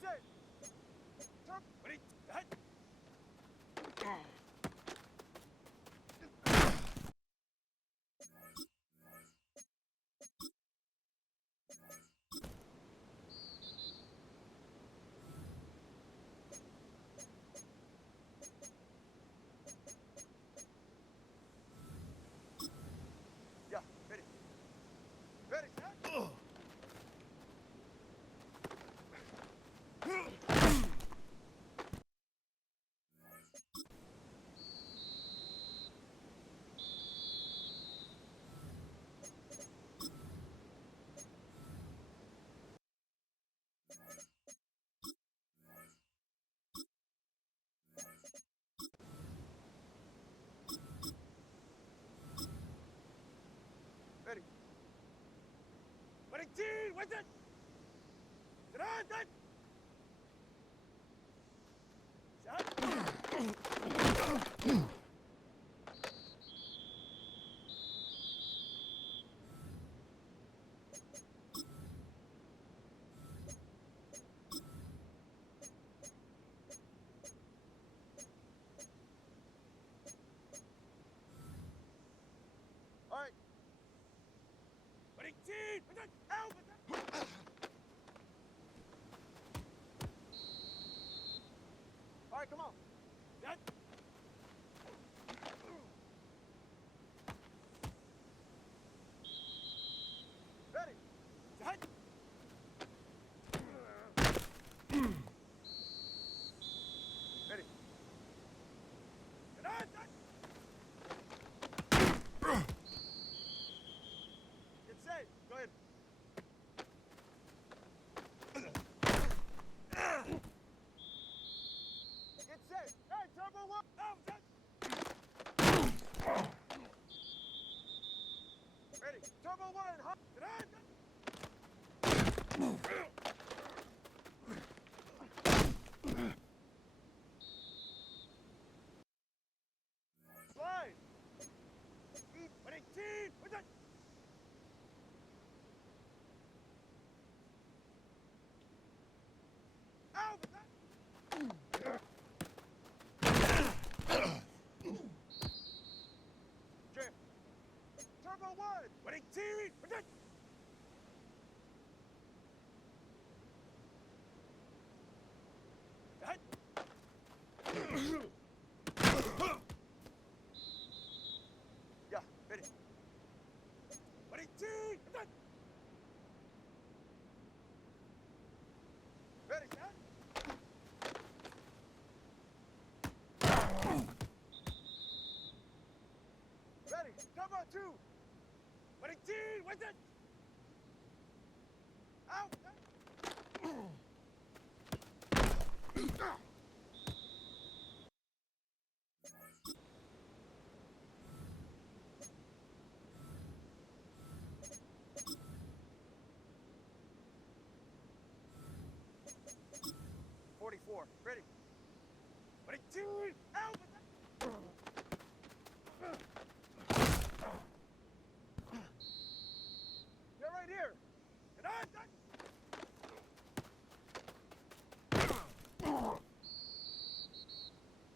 set. Turn. Ready. Head. Yeah, ready. Ready, set. Ready. Ready, team, with it. Get on, then. All right. Ready, team, with it. Out with it. All right, come on. That. Ready. Set. Ready. Get on, then. Get set. Go ahead. Get set. Hey, turbo one. Out, set. Ready. Turbo one. Hot. Get on, then. Slide. Eat. Ready, team, with it. Out with that. Jam. Turbo one. Ready, team, with it. Head. Yeah, ready. Ready, team, with it. Ready, set. Ready. Turbo two. Ready, team, with it. Out. .44. Ready. Ready, team. Out with that. Get right here. Get on, that.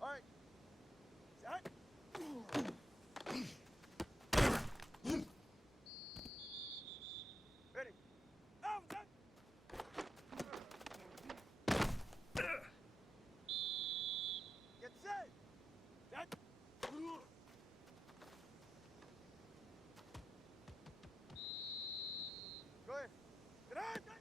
All right. Set. Ready. Out, set. Get set. Set. Go ahead. Get on, set.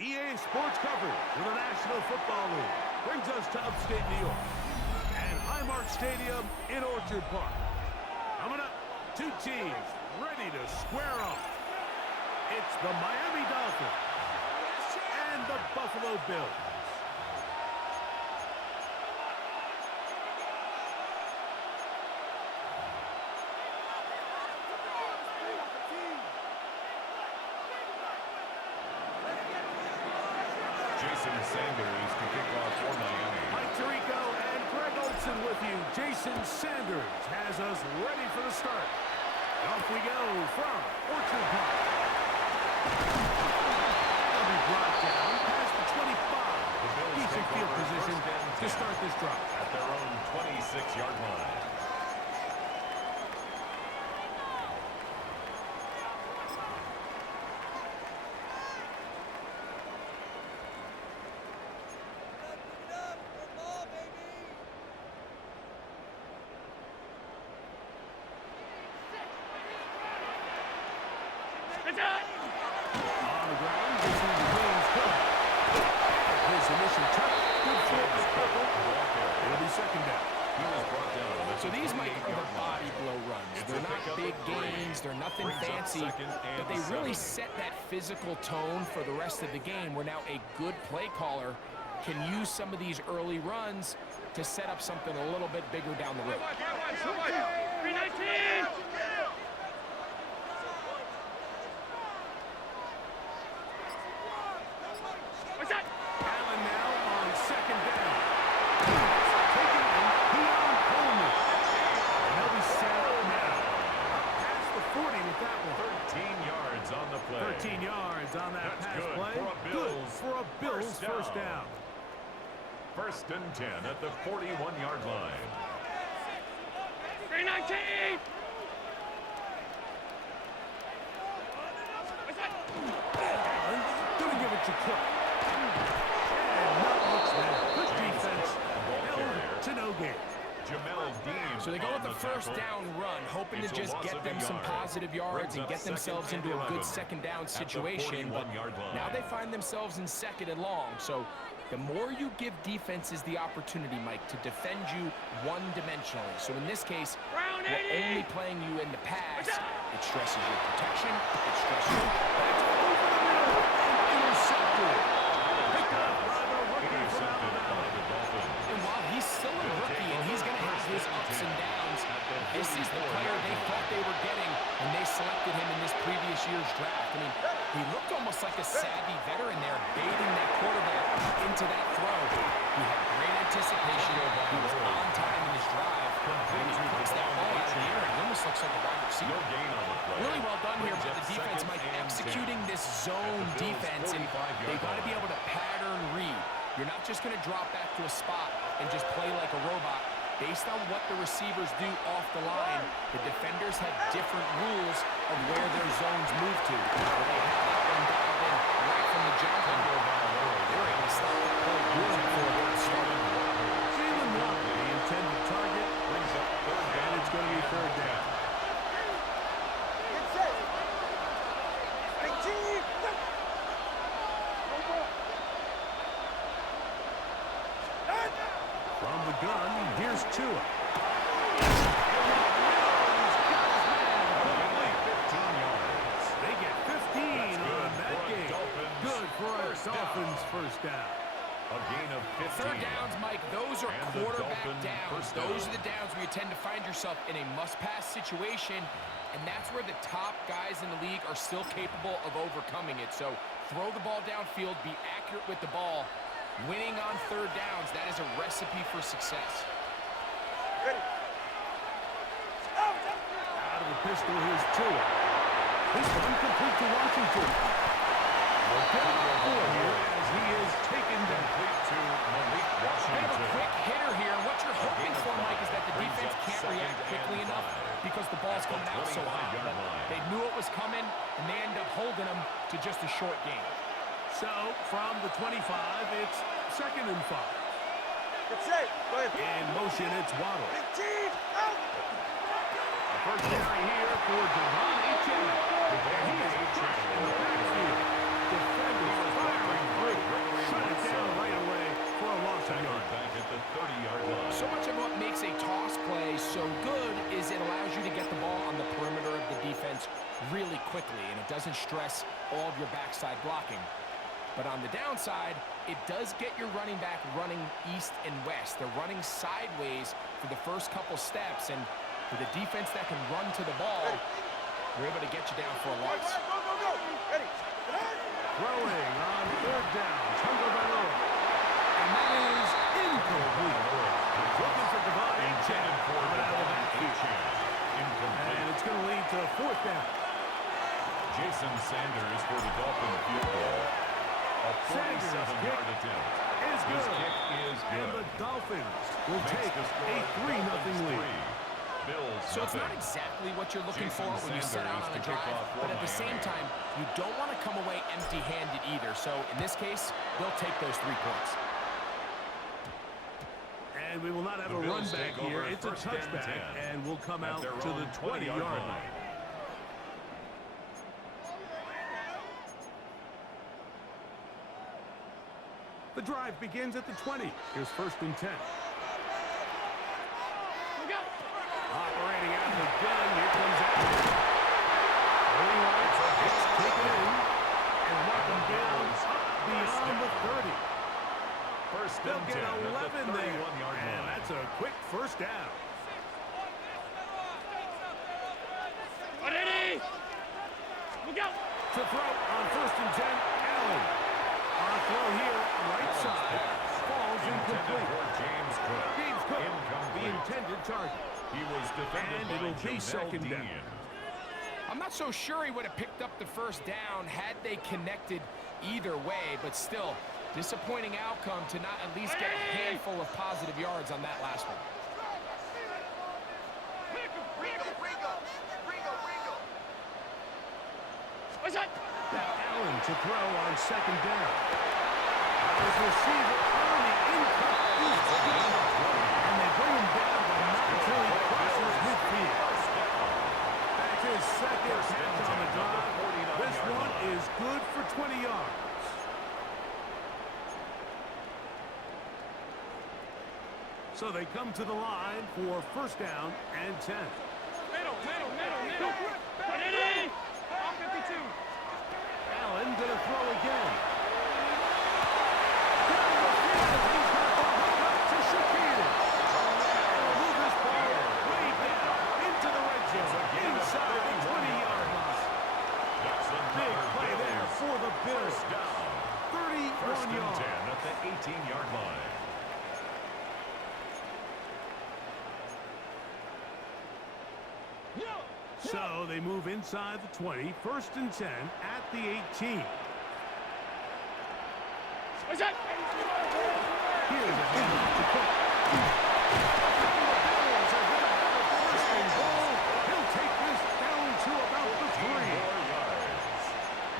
EA Sports coverage for the National Football League brings us to upstate New York and Highmark Stadium in Orchard Park. Coming up, two teams ready to square off. It's the Miami Dolphins and the Buffalo Bills. Jason Sanders to kick off for Miami. Mike Tirico and Greg Olson with you. Jason Sanders has us ready for the start. Off we go from Orchard Park. They'll be brought down past the 25. Decent field position to start this drive. At their own 26-yard line. On the ground, this is the James Cook. His initial touch, good flip to Purple. It'll be second down. He was brought down. So these, Mike, are the body blow runs. They're not big gains, they're nothing fancy, but they really set that physical tone for the rest of the game where now a good play caller can use some of these early runs to set up something a little bit bigger down the road. 319! Allen now on second down. Taken in, Keon Coleman. And they'll be set up now. Up past the 40 with that one. 13 yards on the play. 13 yards on that That's pass good play. for a Bills Good for a Bills first down. First and 10 at the 41-yard line. 319! Allen gonna give it to Cook. And not much there. Good defense. Held to no gain. Jamel Dean. So they go with the first down run, hoping to just get them some positive yards and get themselves into a good second down situation. But now they find themselves in second and long. So the more you give defenses the opportunity, Mike, to defend you one-dimensionally. So in this case, we're only playing you in the pass. It stresses your protection. It stresses your That's over the middle and intercepted. Picked up by the rookie from Alabama. And while he's still a rookie and he's going to have his ups and downs, this is the player they thought they were getting when they selected him in this previous year's draft. I mean, he looked almost like a savvy veteran there, baiting that quarterback into that throw. He had great anticipation. He was on time in his drive. And he puts that ball out of the air, and he almost looks like a wide receiver. Really well done here by the defense, Mike, executing this zone defense, and they've got to be able to pattern read. You're not just going to drop back to a spot and just play like a robot. Based on what the receivers do off the line, the defenders have different rules of where their zones move to. Where they have that one dialed in right from the jump, and they're able to stop that play really before it got started. Jalen Waddle, the intended target, brings up third down. And it's going to be third down. Get set! 19! From the gun, here's Tua. Only 15 yards. They get 15 on that game. Dolphins. Good for a First down. Dolphins first down. A gain of 15. Third downs, Mike, those are And the quarterback Dolphin downs. first Those down. are the downs where you tend to find yourself in a must-pass situation, and that's where the top guys in the league are still capable of overcoming it. So throw the ball downfield, be accurate with the ball. Winning on third downs, that is a recipe for success. Ready? Out of the pistol, here's Tua. This one complete to Washington. We'll get it for here as he is taken down. Complete to Malik Bit of a Washington. quick hitter here. What you're hoping for, Mike, is that the defense can't react quickly enough because the ball's coming out so high. But they knew it was coming, and they end up holding them to just a short game. So, from the 25, it's second and 5. Get set! Go ahead. In motion, it's Waddle. 15! Out! First carry here for Devon Achane. He is trapped in the backfield. Defenders firing is it allows you to get the ball on the perimeter of the defense really quickly, and it doesn't stress all of your backside blocking. But on the downside, it does get your running back running east and west. They're running sideways for the first couple steps, and with a defense that can run to the ball, they're able to get you down for a loss. Go. Ready. Throwing on third down. Tungo. And that is incomplete. Looking for divine. Intended for out of the backfield. Incomplete. And it's going to lead to fourth down. Jason Sanders for the Dolphin field goal. A 47-yard attempt. Is His good. kick is And good. the Dolphins will Makes take the score a 3-0 Dolphins lead. 3, Bills So it's nothing. not exactly what you're looking Jason for when you set out Sanders on a to kick drive, off for but at the same Miami. time, you don't want to come away empty-handed either. So in this case, they'll take those 3 points. And we will not have The a run Bills back take over here. It's a first and touchback, 10 and we'll come at out their to own the 20-yard line. The drive begins at the 20. Here's first and 10. Operating out of the gun. Here comes Allen. It's taken in and knocking down up beyond the 30. First They'll and get 10 at 11 the there. 31-yard And line. that's a quick first down. To throw on first and 10, Allen. On throw here, right side. Falls Intended incomplete. for James Cook. James Cook, the Incomplete. intended target. He was defended And by it'll be Jamel second down. Dean. I'm not so sure he would have picked up the first down had they connected either way, but still, disappointing outcome to not at least get a handful of positive yards on that last one. Now Allen to throw on second down. His receiver on the incomplete. And they bring him down, but not until he crosses midfield. That's his second catch on the drive. This one is good for 20 yards. So they come to the line for first down and 10. Allen gonna throw again. Down the field, he's got the hook up to Shakir. They'll move this ball way down into the red zone, inside the 20-yard line. Big play there for the Bills. First down. 31 First and yards. 10 at the 18-yard line. So they move inside the 20, first and 10 at the 18. Here's a handoff to Cook. And the Bills are going to have a first and goal. He'll take this down to about the 3. 4 yards.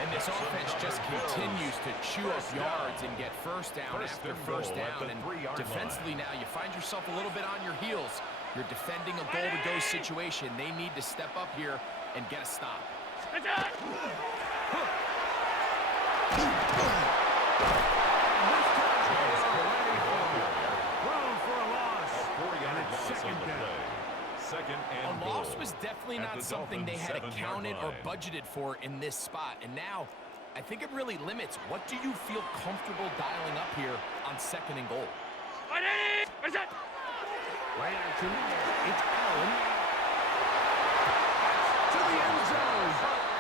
And this offense just continues to chew up yards and get first down after first down. And defensively now, you find yourself a little bit on your heels. You're defending a goal-to-go situation. They need to step up here and get a stop. Thrown for a loss. A 4-yard And it's loss second on the down. play. Second and A loss goal was definitely at not the something they had Dolphins' 7-yard accounted or line. budgeted for in this spot. And now, I think it really limits. What do you feel comfortable dialing up here on second and goal? Play action. It's Allen. To the end zone.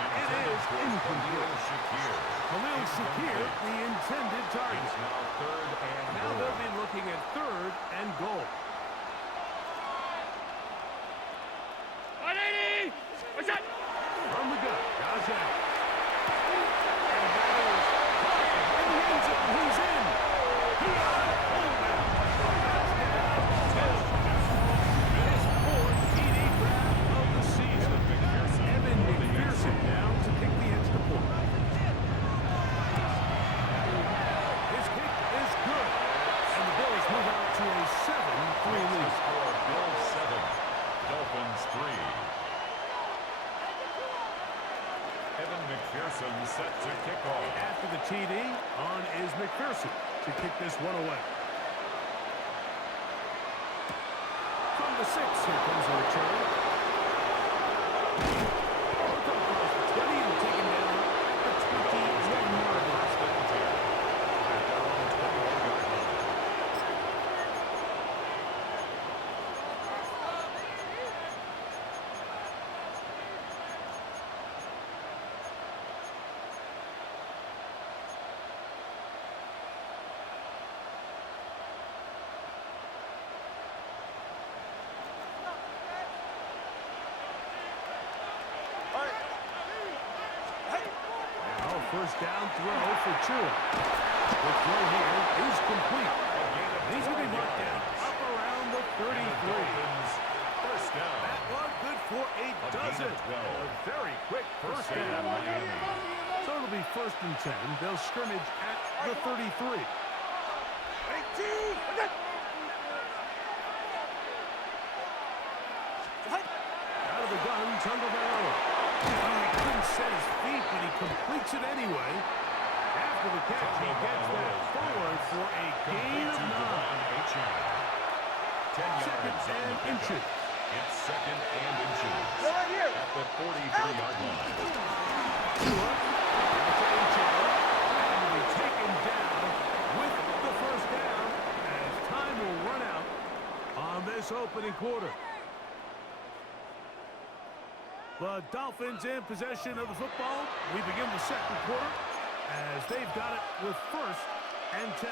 It is incomplete. Khalil Shakir, the intended target. It's now third and Now goal. they'll be looking at third and goal. From the gun, Gaza. And that is in the end zone. He's in. He got it. His fourth TD grab of the season. Evan McPherson down to kick the extra point. His kick is good. And the Bills move out to a 7-3 lead. Score Bills 7, Dolphins 3. Evan McPherson set to kick off. After the TD, on is McPherson to kick this one away. From the 6, here comes a return. first down throw for Tua. The throw here is complete. He's going to be marked down up around the 33. First down. That one good for a dozen. A very quick first down. So it'll be 1st and 10. They'll scrimmage at the 33. Out of the gun, Tagovailoa. He couldn't set his feet, but he completes it anyway. After the catch, he gets that forward for a gain of 9. 10 yards and inches. It's 2nd and inches. At the 43-yard line. Tua, back to H.O. And we take him down with the first down as time will run out on this opening quarter. The Dolphins in possession of the football. We begin the second quarter as they've got it with 1st and 10.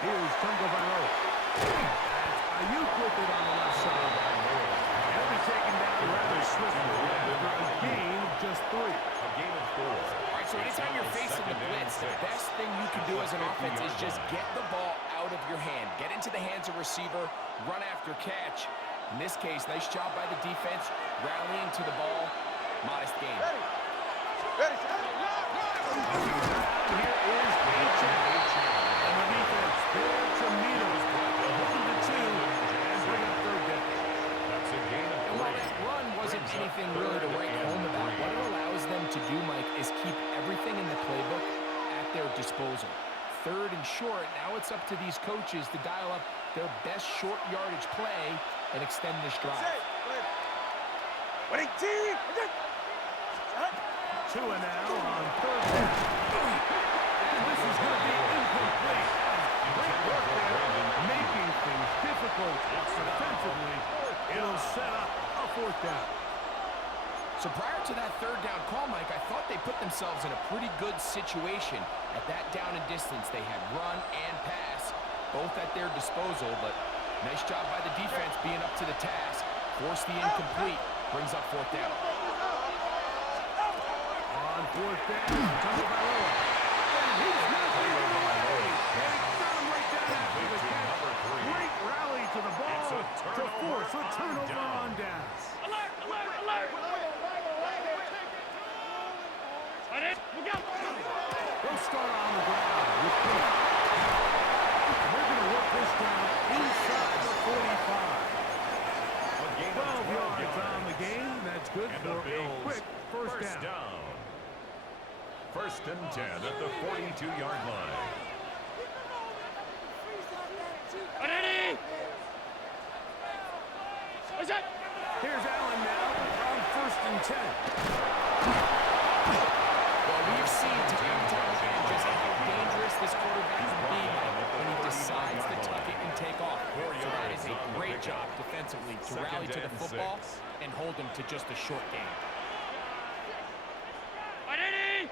Here's Tagovailoa. Ayuk with it on the left side. He'll be taken down rather swiftly after a gain of just 3. A gain of 4. All right, so anytime you're facing the blitz, the best thing you can do as an offense is just get the ball out of your hand. Get into the hands of receiver, run after catch. In this case, nice job by the defense, rallying to the ball. Modest gain. Here is H.O. And the defense there to meet him. Hold the 2 and bring up 3rd down. That's a gain of 3. And while that run wasn't anything really to write home about, what it allows them to do, Mike, is keep everything in the playbook at their disposal. 3rd and short, now it's up to these coaches to dial up their best short yardage play and extend this drive. Winning team! Tua now on 3rd down. And this is going to be incomplete. Great work there, making things difficult defensively. It'll set up a 4th down. So prior to that 3rd down call, Mike, I thought they put themselves in a pretty good situation. At that down and distance, they had run and pass, both at their disposal, but nice job by the defense being up to the task. Force the incomplete, brings up 4th down. On 4th down, Tagovailoa. And he's not there. And he got him right down after the catch. Great rally to the ball to force a turnover on downs. Alert! Alert! Alert! They'll start on the ground with Tua. They're going to work this down inside the 45. 12 yards on the game. That's good for a quick first down. 1st and 10 at the 42-yard line. Ready? What's that? Here's Allen now on 1st and 10. Well, we've seen time and time again just how dangerous this quarterback can be when he decides to tuck it and take off. So that is a great job defensively to rally to the football and hold him to just a short game. Ready?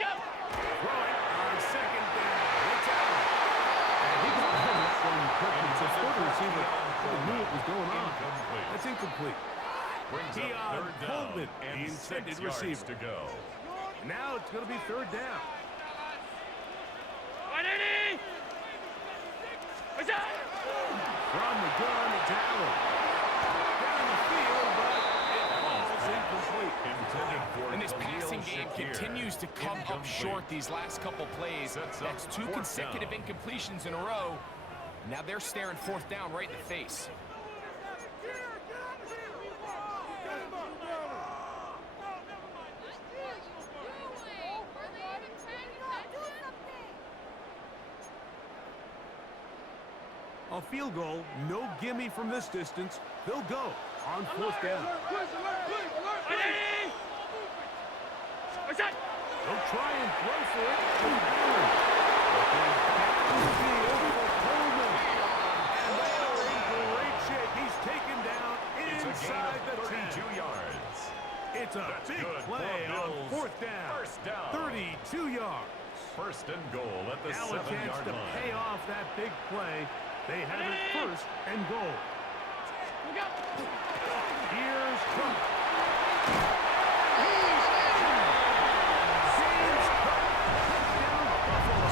Go! Throwing on 2nd down. It's Allen. And he got that one quickly. The quarter receiver knew what was going on. That's incomplete. Brings He up 3rd down Coleman, and the intended 6 yards receiver. to go. Now it's going to be 3rd down. Ready? What's that? From the gun, it's Allen. Down the field, but it falls incomplete. Intended for And this a passing real game shift here. continues to come up short these last couple plays. That's 2 consecutive incompletions in a row. Now they're staring 4th down right in the face. A field goal, no gimme from this distance. They'll go on 4th down. Ready? What's that? They'll try and throw for it to Allen. Downfield for Coleman. And they are ball at the Now a chance 7-yard to line. pay off that big play. They have it first and goal. Here's Trump. James Cook. Touchdown, Buffalo.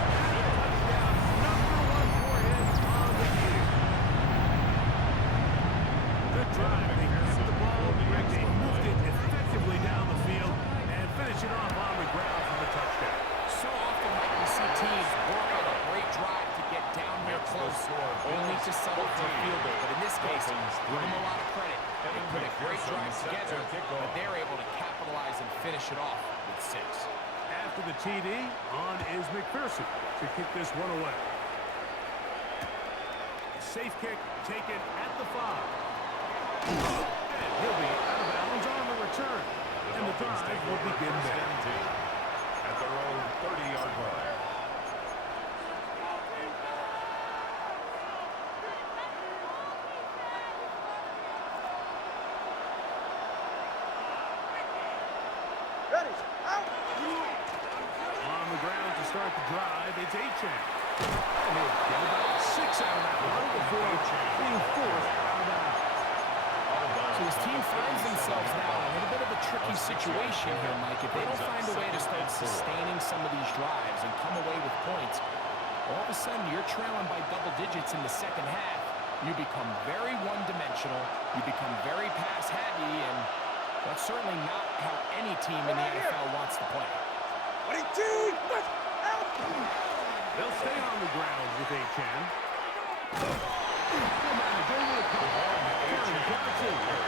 Touchdown number 1 for him on the year. Good drive. They kept the ball. They moved it effectively down the field and finish it off on the ground for the touchdown. So often we see teams work on a great drive to get down there close, only to settle for a field goal. But in this case, give them a lot of credit. They put a great drive together, but they're able to capitalize and finish it off with 6. After the TD, on is McPherson to kick this one away. Safe kick taken at the 5. And he'll be out of bounds on the return. And the drive will begin there. At their own 30-yard line. Ready. Out. On the ground to start the drive, it's Achane. And he'll get about 6 out of that one before being forced out of bounds. So his team finds themselves now in a little bit of a tricky situation here, Mike. If they don't find a way to start sustaining some of these drives and come away with points, all of a sudden you're trailing by double digits in the second half. You become very one-dimensional. You become very pass-heavy, and that's certainly not how any team in the NFL wants to play. 22. Out. They'll stay on the ground with Achane.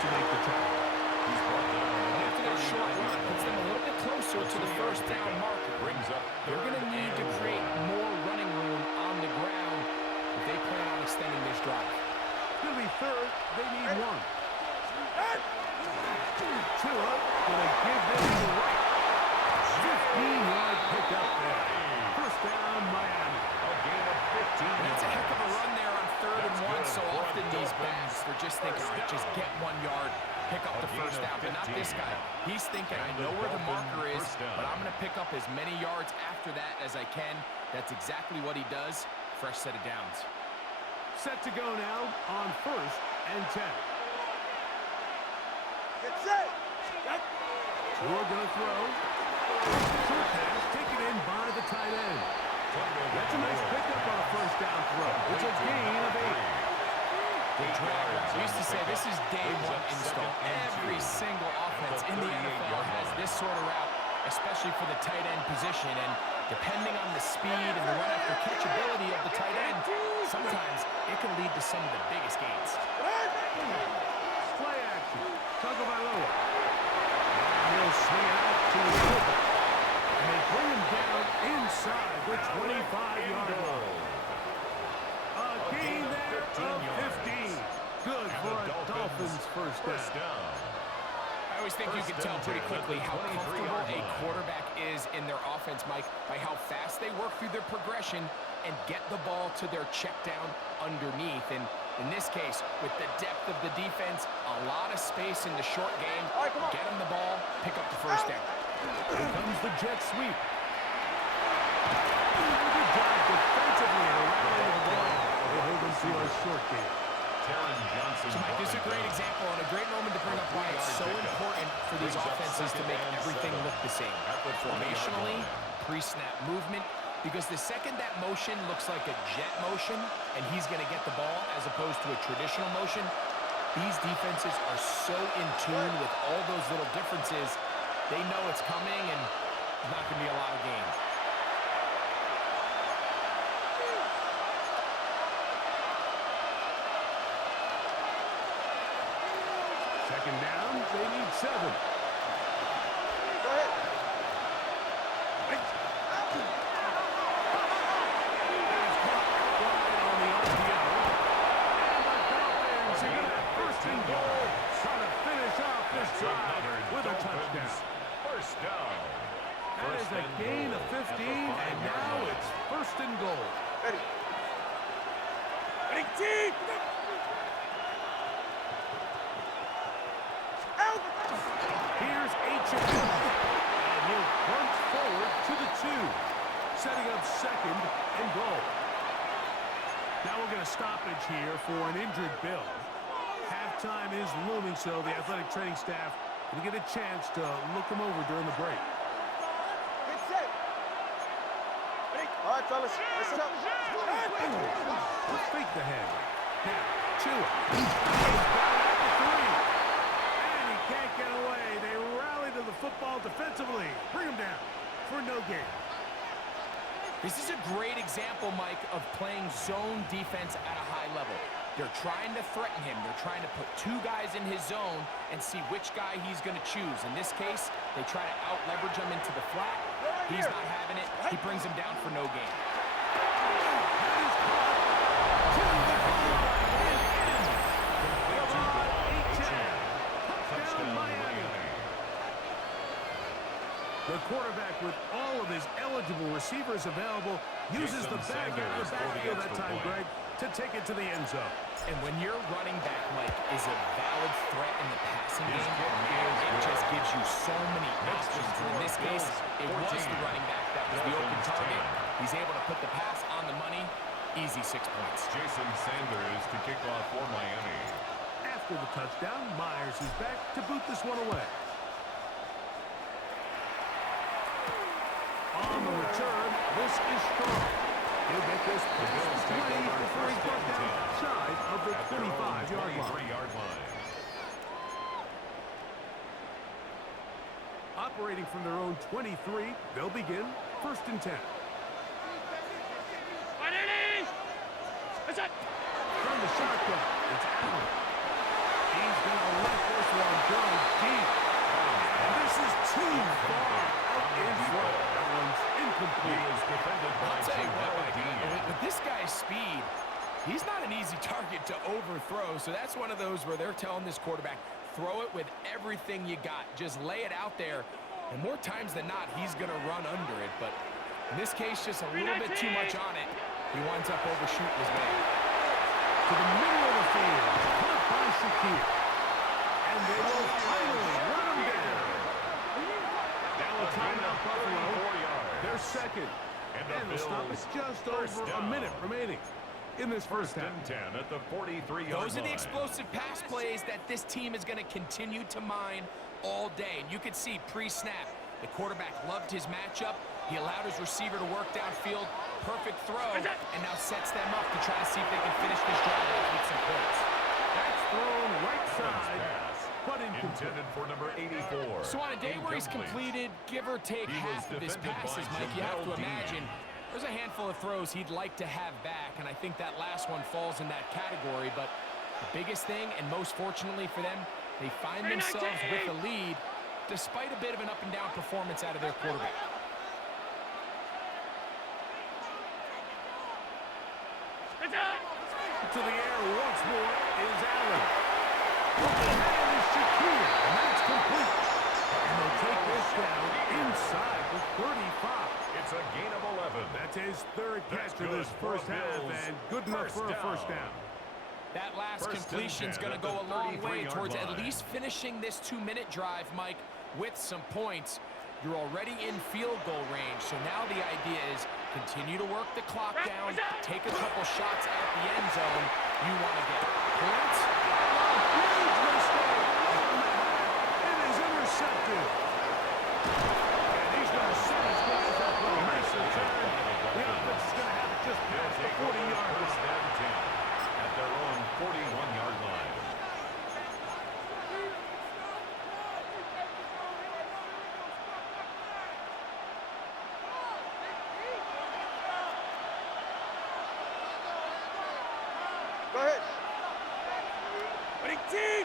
To make the tackle. After that short run, puts them a little bit closer to the first down marker. Brings up They're going to need to create more running room on the ground if they plan on extending this drive. It'll be third. They need 1. Tua going to give them the right. 15-yard pickup there. First down, Miami. a gain of 15 That's a heck of a yards. run there on 3rd and 1. So often these backs, they're just thinking, all right, just get 1 yard, pick up the first down. But not this guy. He's thinking, I know where the marker is, but I'm going to pick up as many yards after that as I can. That's exactly what he does. Fresh set of downs. Set to go now on 1st and 10. Get set. Tua going to throw. Short pass taken in by the tight end. That's a nice pickup on a first down throw. It's a gain of 8. We used to say this is day 1 install. Every single offense in the NFL has this sort of route, especially for the tight end position. And depending on the speed and the run-after catchability of the tight end, sometimes it can lead to some of the biggest gains. Play action. Tagovailoa. He'll swing it out to his fullback. And they bring him down inside the 25-yard line. A gain there of 15. Good for a Dolphins first down. I always think you can tell pretty quickly how comfortable a quarterback is in their offense, Mike, by how fast they work through their progression and get the ball to their check down underneath. And in this case, with the depth of the defense, a lot of space in the short game, get them the ball, pick up the first down. Here comes the jet sweep. Good job defensively around the ball. They hold them to a short game. So, Mike, this is a great example and a great moment to bring up why it's so important for these offenses to make everything look the same. Formationally, pre-snap movement, because the second that motion looks like a jet motion and he's going to get the ball as opposed to a traditional motion, these defenses are so in tune with all those little differences. They know it's coming and there's not going to be a lot of gain. Second down, they need 7. Go ahead. On the RPO. And the Dolphins are going to have first and goal. Trying to finish off this drive with a touchdown. First down. That is a gain of 15, and now it's first and goal. Ready. Ready, team. Out. setting up second and goal. Now we'll get a stoppage here for an injured Bill. Halftime is looming, so the athletic training staff will get a chance to look him over during the break. Get set. Ready? All right, fellas. Listen up. Let's fake the head. Now, Chua. He's got it at 3. And he can't get away. They rally to the football defensively. Bring him down for no gain. This is a great example, Mike, of playing zone defense at a high level. They're trying to threaten him. They're trying to put 2 guys in his zone and see which guy he's going to choose. In this case, they try to out-leverage him into the flat. He's not having it. He brings him down for no gain. The quarterback, with all of his eligible receivers available, uses the back out of the backfield that time, Greg, to take it to the end zone. And when your running back, Mike, is a valid threat in the passing game, it just gives you so many options. And in this case, it was the running back that was the open target. He's able to put the pass on the money. Easy 6 points. Jason Sanders to kick off for Miami. After the touchdown, Myers is back to boot this one away. On the return, this is strong. He'll get this past 20 before he's brought down shy of the 25-yard line. Operating from their own 23, they'll begin 1st and 10. From the shotgun, it's Allen. He's going to let this one go deep. And this is too far out in front. That one's incomplete. I'll tell you what, Mike, with this guy's speed, he's not an easy target to overthrow. So that's one of those where they're telling this quarterback, throw it with everything you got. Just lay it out there. And more times than not, he's going to run under it. But in this case, just a little bit too much on it. He winds up overshooting his man. To the middle of the field, caught by Shakir. And they will finally run him down. Now a timeout, Buffalo. They're second. And the stop is just over a minute remaining in this first half. 10 at the 43-yard line. Those are the explosive pass plays that this team is going to continue to mine all day. And you could see pre-snap, the quarterback loved his matchup. He allowed his receiver to work downfield. Perfect throw, and now sets them up to try to see if they can finish this drive off with some points. That's thrown right side, but intended for number 84. So on a day where he's completed, give or take half of his passes, Mike, you have to imagine there's a handful of throws he'd like to have back, and I think that last one falls in that category. But the biggest thing, and most fortunately for them, they find themselves with the lead despite a bit of an up-and-down performance out of their quarterback. To the air once more is Allen. Open hand is Shakir, and that's complete. And they'll take this down inside the 35. It's a gain of 11. That's his 3rd catch of this first half, and good enough for a first down. That last completion's going to go a long way towards at least finishing this 2-minute drive, Mike, with some points. You're already in field goal range, so now the idea is continue to work the clock down, take a couple shots at the end zone. You want to get points. Huge mistake. It is intercepted. And he's going to set his guys up with a nice return. The offense is going to have it just past the 40-yard line. At their own 41-yard line. Go ahead. Ready, team.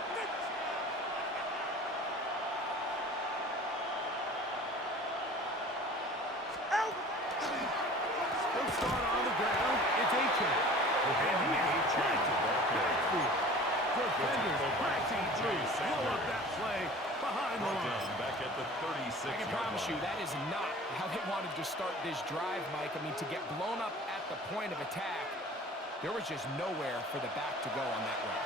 Out. They'll start on the ground. It's A-Chain. And he is planted backfield. Defenders pressing through. Blow up that play behind the line. Back at the 36. I can promise you that is not how they wanted to start this drive, Mike. I mean, to get blown up at the point of attack, there was just nowhere for the back to go on that run.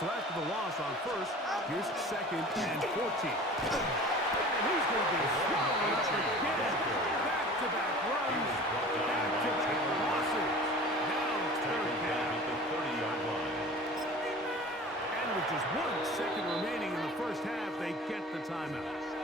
So after the loss on first, here's 2nd and 14. And he's going to be swallowed up again. Back-to-back run. runs. Back to back losses. Now third down. At the 30-yard line. And with just 1 second remaining in the first half, they get the timeout.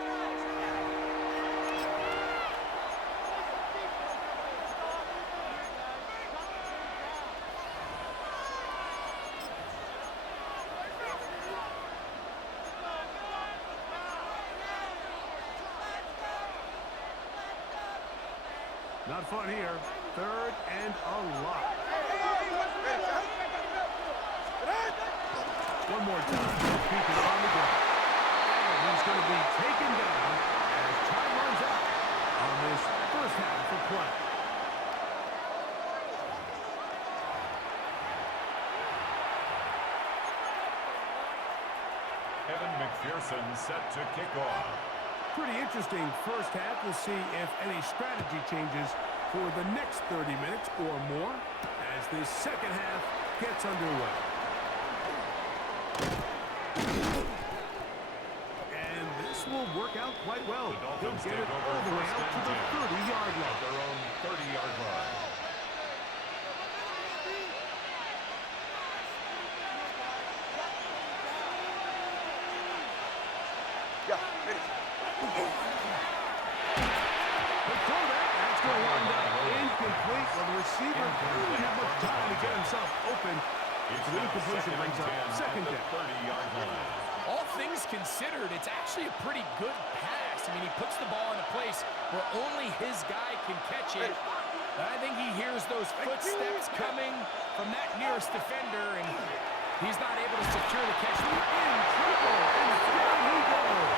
Not fun here. Third and a lot. One more time. Keep it on the ground. And he's going to be taken down as time runs out on this first half of play. Evan McPherson set to kick off. Pretty interesting first half. We'll see if any strategy changes for the next 30 minutes or more as this second half gets underway. And this will work out quite well. They'll get it all the way out to the 30-yard line. Their own 30-yard line. Yeah, finish. That's going to wind up incomplete. Well, the receiver didn't have much time to get himself open. The incompletion brings up second down. 30-yard line. All things considered, it's actually a pretty good pass. I mean, he puts the ball in a place where only his guy can catch it. And I think he hears those footsteps coming from that nearest defender, and he's not able to secure the catch. In trouble, and down he goes.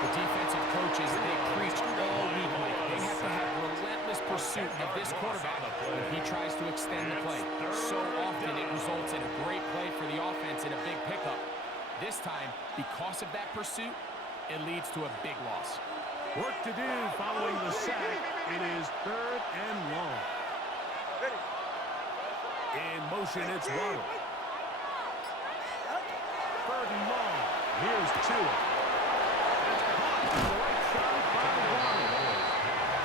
The defensive coaches, they preach all week. They have to have relentless pursuit of this quarterback when he tries to extend the play. So often it results in a great play for the offense and a big pickup. This time, because of that pursuit, it leads to a big loss. Work to do following the sack. It is third and long. In motion, it's Waddle. Third and long. Here's Tua. That's caught on the right side by Waddle.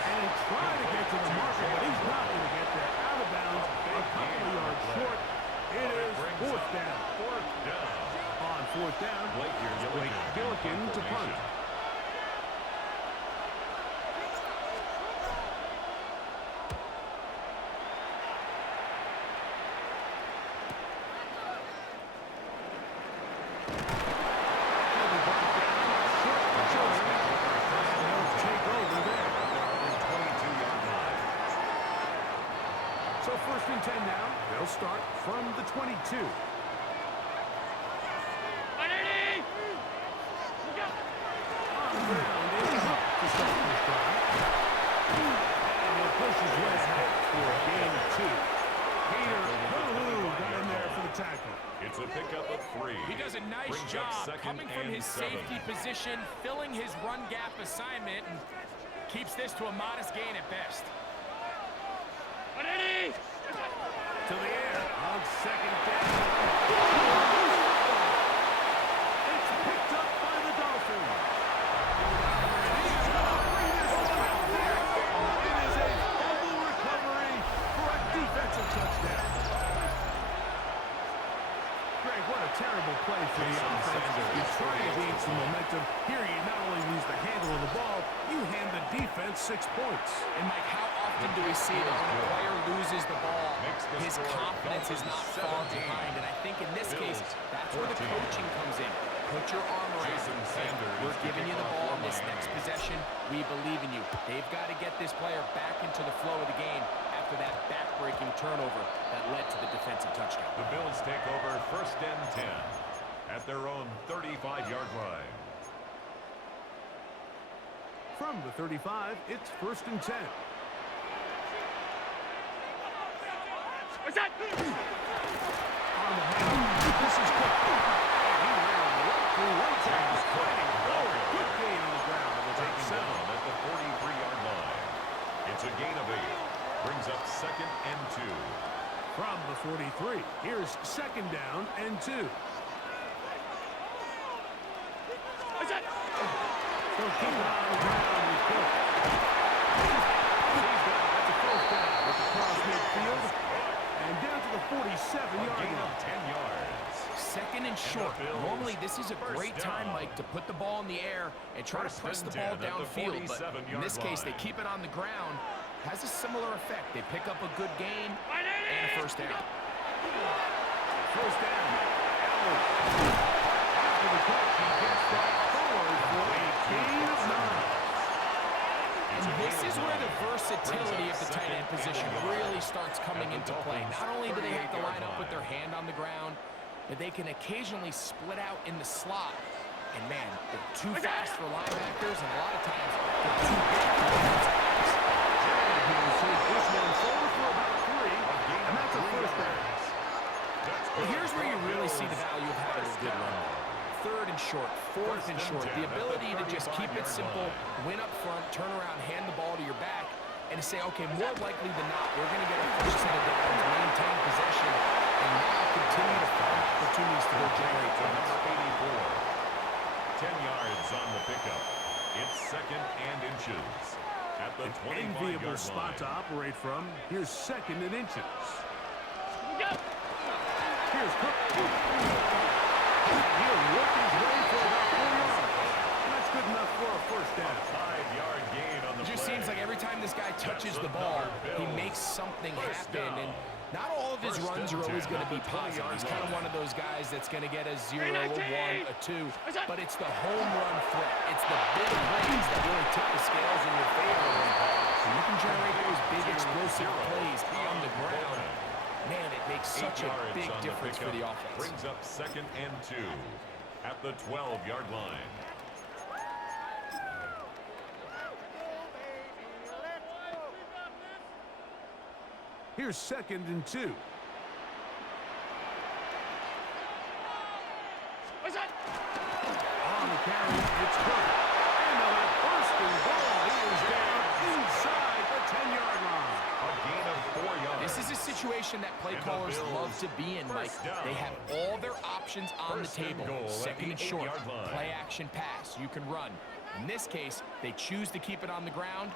And he tried to get to the marker, but he's not going to get there. Out of bounds, a couple of yards short. It is fourth down. On fourth down, Blake Gillikin to punt. So first and 10 now. They'll start from the 22. On the ground is Huff to start this drive. And he'll push his way ahead for gain of 2. Peter Hulu got in there for the tackle. It's a pickup of 3. He does a nice Brings up job second coming from and his 7. safety position, filling his run gap assignment, and keeps this to a modest gain at best. To the air on second down. It's picked up by the Dolphins. He's going to bring this one out there. It is a fumble recovery for a defensive touchdown. Greg, what a terrible play for the offense. You're trying to gain some momentum. Here you not only lose the handle of the ball, you hand the defense 6 points. And Mike, how often do we see that when a player loses the ball, his confidence is not far behind? And I think in this case, that's where the coaching comes in. Put your arm around him. We're giving you the ball in this next possession. We believe in you. They've got to get this player back into the flow of the game after that back-breaking turnover that led to the defensive touchdown. The Bills take over first and 10 at their own 35-yard line. From the 35, it's first and 10. What's that? On the hand, this is Cook. And he ran right through one tackle. Fighting forward. Good gain on the ground. It will take him down At the 43-yard line. It's a gain of 8. Brings up second and 2. from the 43. Here's second down and 2. They'll keep it on the ground with Cook. this is a great time, Mike, to put the ball in the air and try to press the ball downfield. But in this case, they keep it on the ground. Has a similar effect. They pick up a good gain and a first down. First down. After the catch, he gets that forward for a gain of 9. And this is where the versatility of the tight end position really starts coming into play. Not only do they have to line up with their hand on the ground, but they can occasionally split out in the slot. And man, they're too fast for linebackers, and a lot of times they're too big for defensive backs. This one forward for about 3, and that's a first down. Well, here's where you really see the value of having a good run. 3rd and short, 4th and short. The ability to just keep it simple, win up front, turn around, hand the ball to your back, and to say, okay, more likely than not, we're going to get a first set of downs, maintain possession, and now continue to find opportunities to go generate points. 10 yards on the pickup. It's 2nd and inches. At the 25-yard enviable spot to operate from. Here's 2nd and inches. Here's Cook. He'll work his way for about 4 yards. That's good enough for a first down. A 5-yard gain on the It just seems like every time this guy touches the ball, he makes something happen. And not all of his runs are always going to be positive. He's kind of one of those guys that's going to get a 0, a 1, a 2. But it's the home run threat. It's the big plays that really tip the scales in your favor. So you can generate those big explosive plays on the ground. Man, it makes such a big difference for the offense. Brings up 2nd and 2 at the 12-yard line. Here's 2nd and 2. What's that? On the carry, it's Cook. And on a first and goal, he is down inside the 10-yard line. A gain of 4 yards. This is a situation that play callers love to be in, Mike. They have all their options on the table. 2nd and short, play action pass. You can run. In this case, they choose to keep it on the ground,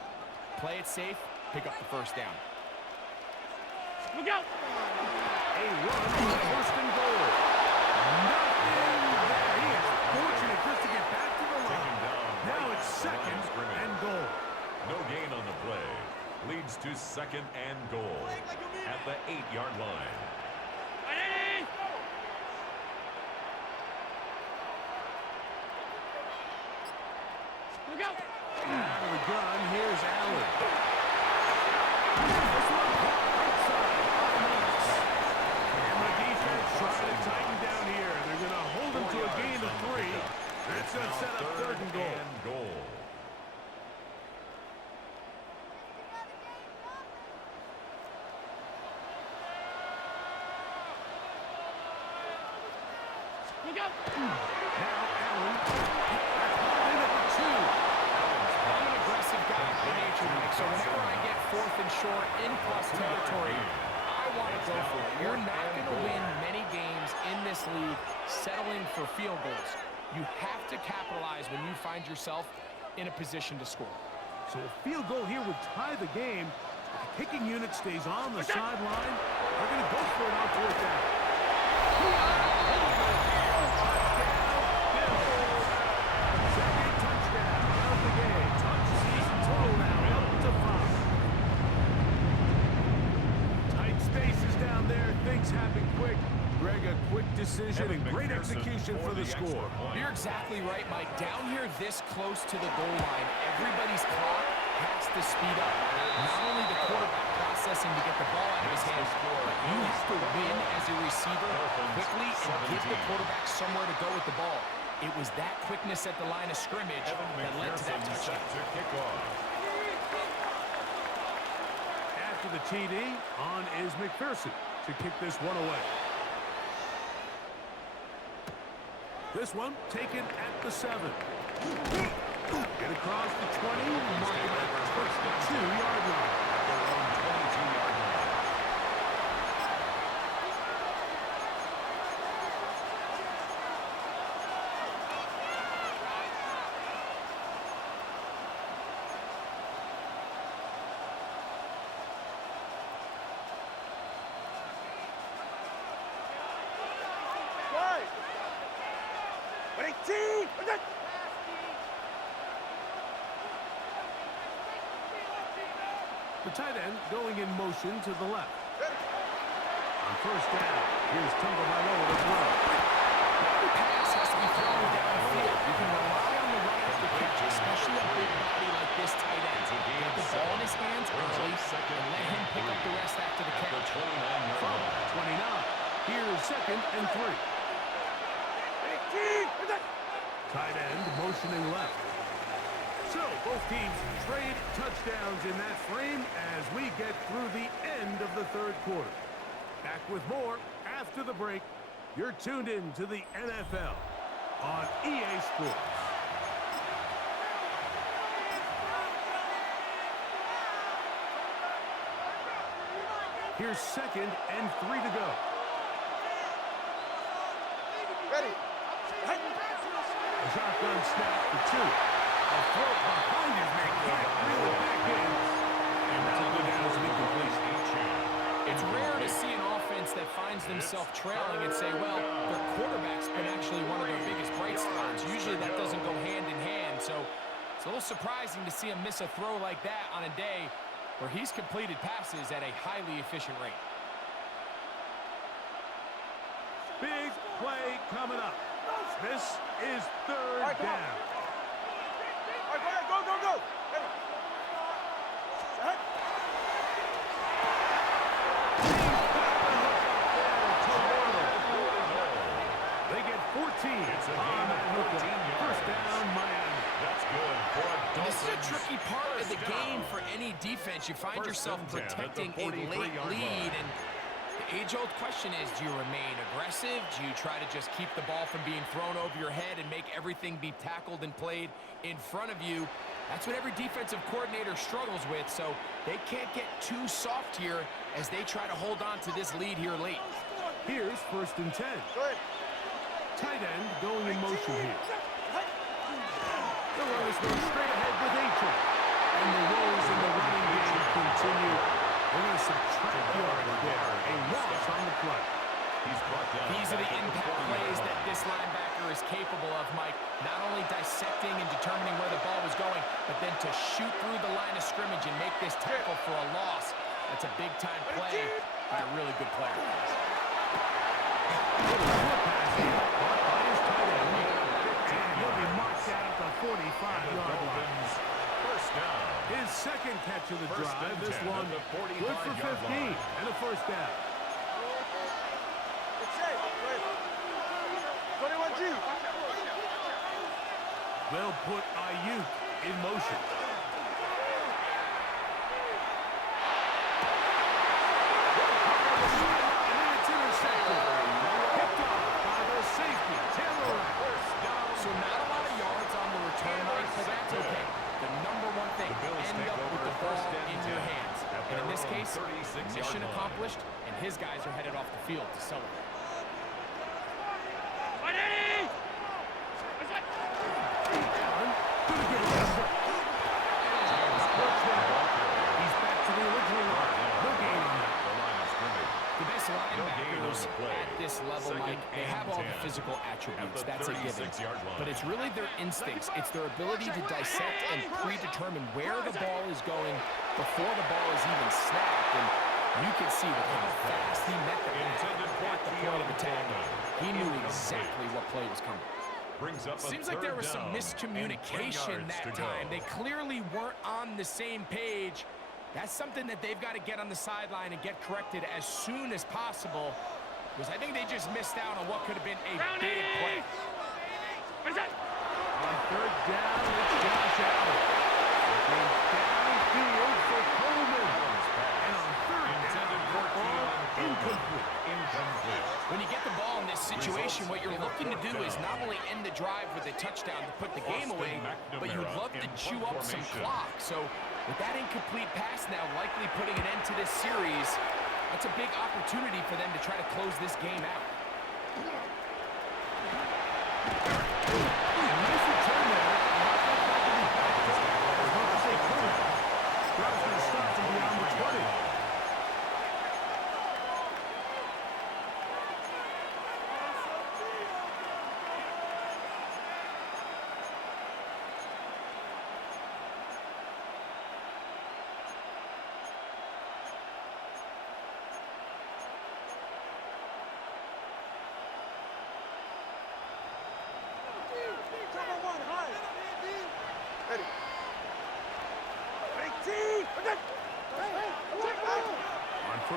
play it safe, pick up the first down. Look out! A run on the first and goal. Nothing there. He is fortunate just to get back to the line. Now it's 2nd and goal. No gain on the play. Leads to 2nd and goal at the 8-yard line. Look out! Out of the gun, here's Allen. And the defense trying to tighten down here. They're going to hold him to a gain of 3. That's going to set up 3rd and goal. Look out! Now Allen. In at the 2. I'm an aggressive guy by nature, Mike, so whenever I get 4th and short in plus territory, I want to go for it. You're not going to win many games in this league settling for field goals. You have to capitalize when you find yourself in a position to score. So a field goal here would tie the game. If the kicking unit stays on the sideline, they're going to go for it on 4th down. Second touchdown of the game. Season total now up to 5. Tight spaces down there. Things happen quick. Greg, a quick decision and great execution for the score. You're exactly right, Mike. Down here this close to the goal line, everybody's clock has to speed up. Not only the quarterback processing to get the ball out of his hands, but you have to win as a receiver quickly and give the quarterback somewhere to go with the ball. It was that quickness at the line of scrimmage that led to that touchdown. After the TD, on is McPherson to kick this one away. This one taken at the 7. Get across the 20, mark him at the 2-yard line. 18! The tight end going in motion to the left. On first down, here's Tagovailoa to throw. Every pass has to be thrown downfield. You can rely on the runner to catch, especially a big body like this tight end. Get the ball in his hands early and let him pick up the rest after the catch. From 29, here's 2nd and 3. 18! Tight end motioning left. So, both teams trade touchdowns in that frame as we get through the end of the third quarter. Back with more after the break. You're tuned in to the NFL on EA Sports. Here's 2nd and 3 to go. Ready. A shotgun snap for 2. A throw behind his man. Can't reel it back in. And that'll go down as an incompletion. It's rare to see an offense that finds themselves trailing and say, well, their quarterback's been actually one of their biggest bright spots. Usually that doesn't go hand in hand, so it's a little surprising to see him miss a throw like that on a day where he's completed passes at a highly efficient rate. Big play coming up. This is 3rd down. All right, go, go, go! Ready. Set. They get 14. It's a game of 14. First down, Miami. That's good for a And this is a Dolphins. tricky part of the First down. game for any defense. You find First yourself and 10 at the protecting a late 43-yard lead, line. and the age-old question is, do you remain aggressive? Do you try to just keep the ball from being thrown over your head and make everything be tackled and played in front of you? That's what every defensive coordinator struggles with, so they can't get too soft here as they try to hold on to this lead here late. Here's 1st and 10. Go ahead. Tight end going in motion here. The runners go straight ahead with A-Train. And the woes in the running game continue. They're going to subtract yards there. A loss on the play. He's brought down. These are the impact plays that this linebacker is capable of, Mike. Not only dissecting and determining where the ball was going, but then to shoot through the line of scrimmage and make this tackle for a loss. That's a big-time play by a really good player. Little slip pass here. Caught by his tight end. And he'll be marked down at the 45-yard line. First down. His 2nd catch of the First drive. and This 10 one at the good for 45-yard 15 line. and a first down. It's safe. Go ahead. 21G. They'll put Ayuk in motion. And it's intercepted. Picked off by the safety, Taylor. So not a lot of yards on the return rate, but that's okay. The number one thing, end up with the ball in your hands. And in this case, mission accomplished, and his guys are headed off the field to celebrate. He's back to the original line. No gain on that. The best linebackers at this level, Mike, they have all the physical attributes. That's a given. But it's really their instincts. It's their ability to dissect and predetermine where the ball is going before the ball is even snapped. And you can see with how fast he met the ball at the point of attack. He knew exactly what play was coming. Seems like there was some miscommunication that time. They clearly weren't on the same page. That's something that they've got to get on the sideline and get corrected as soon as possible, because I think they just missed out on what could have been a big play. On 3rd down, it's Josh Allen. Looking downfield for Coleman. And on 3rd down, ball incomplete. When you get the ball in this situation, what you're looking to do is not only end the drive with a touchdown to put the game away, but you'd love to chew up some clock. So with that incomplete pass now likely putting an end to this series, that's a big opportunity for them to try to close this game out. Nice return there. Drive's going to stop from beyond the 20.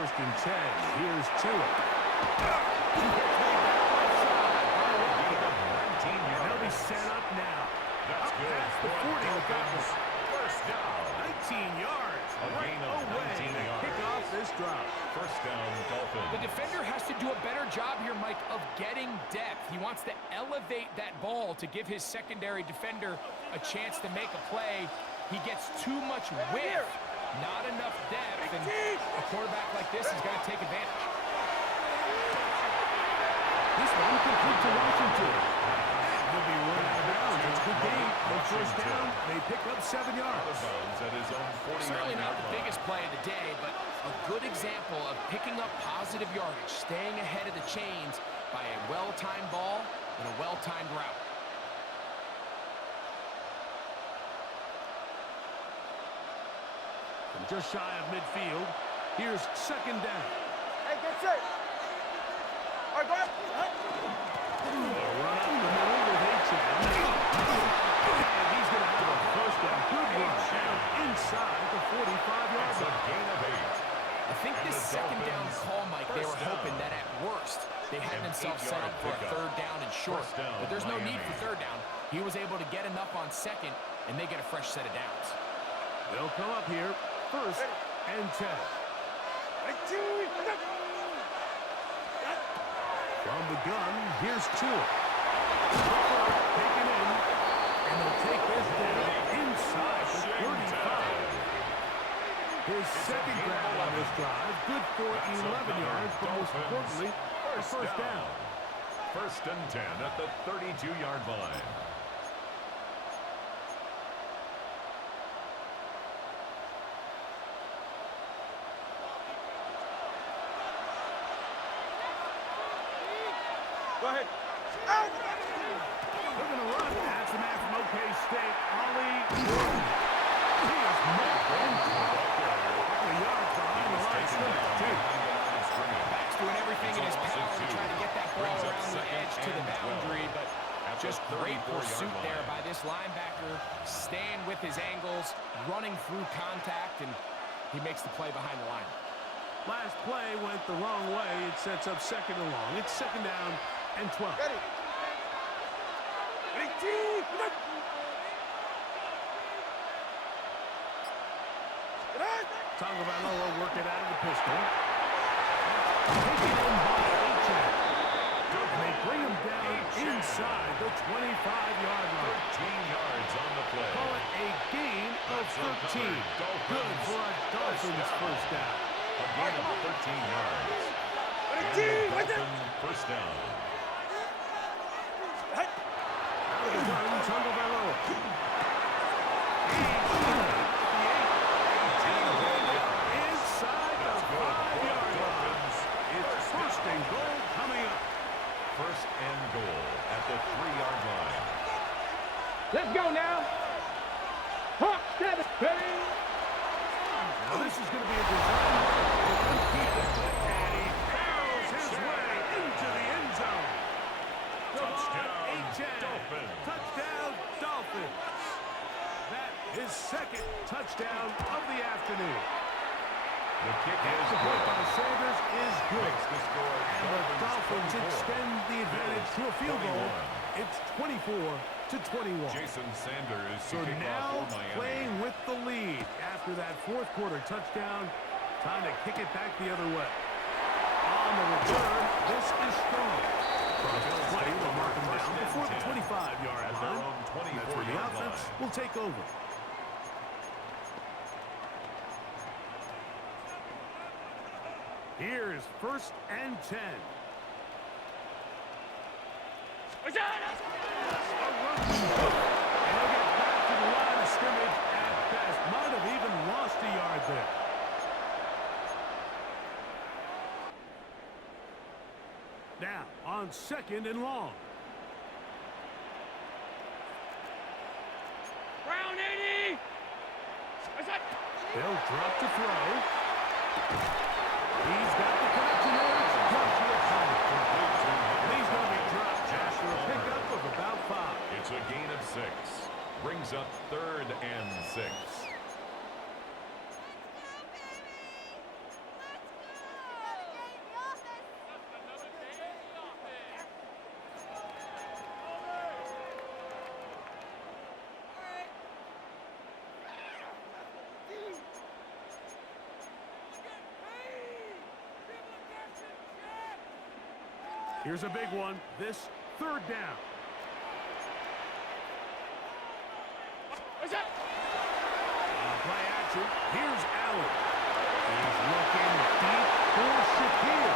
First and 10. Here's Tua. They'll be set up now. That's Up good. past the 40 with that one. First down. 19 yards. A Right gain of away 19 to yards. kick off this drive. First down, Dolphins. The defender has to do a better job here, Mike, of getting depth. He wants to elevate that ball to give his secondary defender a chance to make a play. He gets too much width, not enough depth, and a quarterback like this is going to take advantage. This one complete to Washington. Will be run out of bounds. It's a good game. On first down, they pick up 7 yards. At his own 40-yard Certainly not the line. biggest play of the day, but a good example of picking up positive yardage, staying ahead of the chains by a well-timed ball and a well-timed route. From just shy of midfield, here's second down. Hey, get set. All right, go ahead. Run up the middle with H.M. And he's going to have a first down. Good run down inside the 45-yard That's a line. gain of 8. I think And this the second down Dolphins call, Mike, they were first down. hoping that at worst they had An themselves set 8-yard up for a pickup. third down and short. First down, But there's no need Miami. for third down. He was able to get enough on second, and they get a fresh set of downs. They'll come up here, first and 10. From the gun, here's Tua. Taken in, and they'll take this down inside the 35. His second grab on this drive, good for 11 yards, but most importantly, a first down. First and 10 at the 32-yard line. Go ahead. Out. They're going to run. That's the man from OK State, Ollie. He is knocked into a couple of yards behind the line of scrimmage, too. Back's doing everything in his power to try to get that ball around the edge to the boundary, but just great pursuit there by this linebacker, staying with his angles, running through contact, and he makes the play behind the line. Last play went the wrong way. It sets up second and long. It's second down and 12. Ready. Ready, team. Tagovailoa working out of the pistol. Taken in by H.M. And they bring him down inside the 25-yard line. 13 yards on the play. Call it a gain of 13. Good for a Dolphins first down. A gain of 13 yards. Ready, And team. the Dolphin first down. Out of the gun, Tagovailoa. Inside the 5-yard line. It's first and goal coming up. First and goal at the 3-yard line. Let's go now. Hop, step, ready. Now this is going to be a design for one keeper. And he barrels his way into the end zone. Touchdown, H.M. Dolphins. Touchdown, Dolphins. That is second touchdown of the afternoon. The kick is The point good. by Sanders is good. Makes the score And the Dolphins 24. extend the advantage to a field goal. It's 24-21. Jason Sanders So to kick now off for Miami. playing with the lead after that fourth quarter touchdown. Time to kick it back the other way. On the return, this is strong. Cross 20 will mark him down before the 25-yard At their line. own That's where the 24-yard offense line. will take over. Here's first and 10. A run. And he'll get back to the line of scrimmage at best. Might have even lost a yard there. Now, on second and long. Round 80. They'll drop to throw. He's got the connection there. It's Joshua Palmer. And he's going to be dropped after a pickup of about 5. It's a gain of 6. Brings up third and 6. Here's a big one. This third down. Play action. Here's Allen. He's looking deep for Shakir.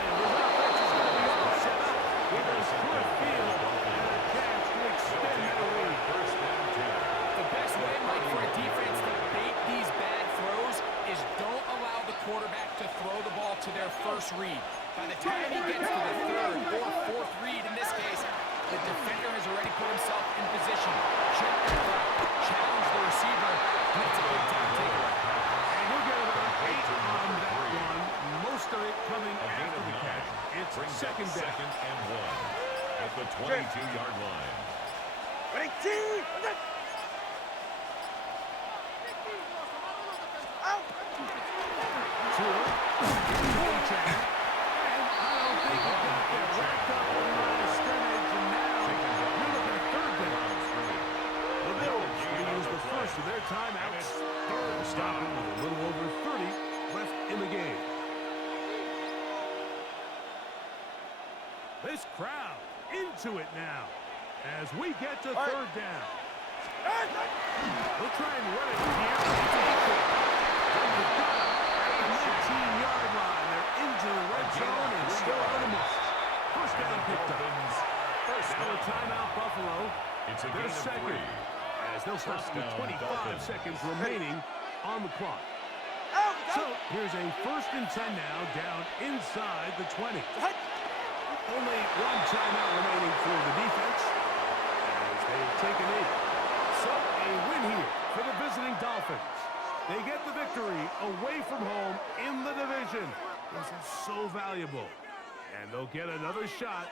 And his offense is going to be all set up with a split field and a chance to extend their lead. The best way, Mike, for a defense to bait these bad throws is don't allow the quarterback to throw the ball to their first read. By the time he gets to the third or fourth read in this case, the defender has already put himself in position. Check the route, challenge the receiver, and it's a big time takeaway. And we'll get about 8 on that one. Most of it coming after the catch. It's second down. Second and 1 at the 22-yard line. Running team! Out! Tua, in check. And I don't think he got there. Wrapped up in the line of scrimmage, and now you're looking at third down. The Bills will use the first of their timeouts. Stopping with a little over 30 left in the game. This crowd into it now as we get to third down. We'll try and run it here. From the gun at the 19-yard line. They're into the red zone and still out of the mark. First down picked up. Now a timeout, Buffalo. It's a Their gain of second, 3. as they'll stop First with down, 25 Dolphins. seconds remaining on the clock. So here's a 1st and 10 now, down inside the 20. Only one timeout remaining for the defense as they've taken 8. So a win here for the visiting Dolphins. They get the victory away from home in the division. This is so valuable. And they'll get another shot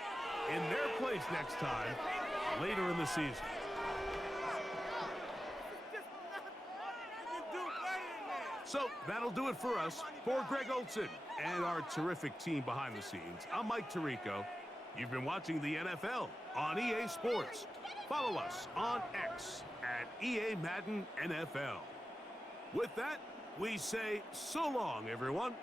in their place next time later in the season. So that'll do it for us. For Greg Olson and our terrific team behind the scenes, I'm Mike Tirico. You've been watching the NFL on EA Sports. Follow us on X at EA Madden NFL. With that, we say so long, everyone.